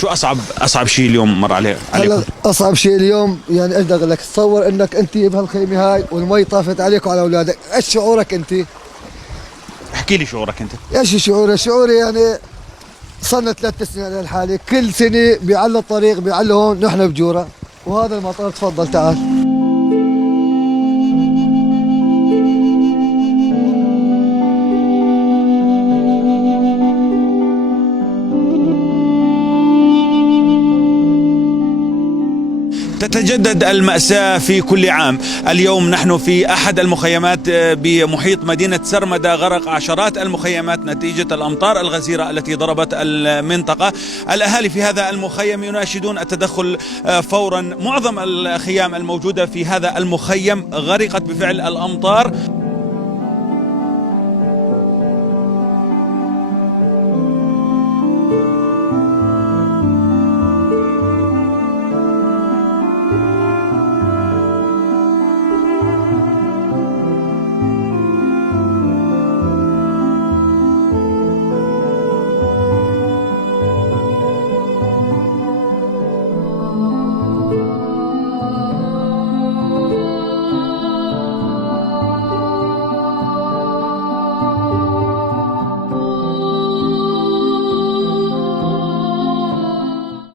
شو اصعب شيء اليوم مر عليكم؟ هلا اصعب شيء اليوم يعني ايش بدي لك، تصور انك انت بهالخيمه هاي والمي طافت عليك وعلى اولادك، ايش شعورك انت؟ احكي لي شعورك انت. ايش شعوري؟ شعوري يعني صرنا 3 سنين على الحالة، كل سنة بيعلى الطريق بيعلى هون، نحن بجورة وهذا المطار. تفضل تعال. تتجدد المأساة في كل عام. اليوم نحن في أحد المخيمات بمحيط مدينة سرمدة، غرق عشرات المخيمات نتيجة الأمطار الغزيرة التي ضربت المنطقة. الأهالي في هذا المخيم يناشدون التدخل فورا. معظم الخيام الموجودة في هذا المخيم غرقت بفعل الأمطار.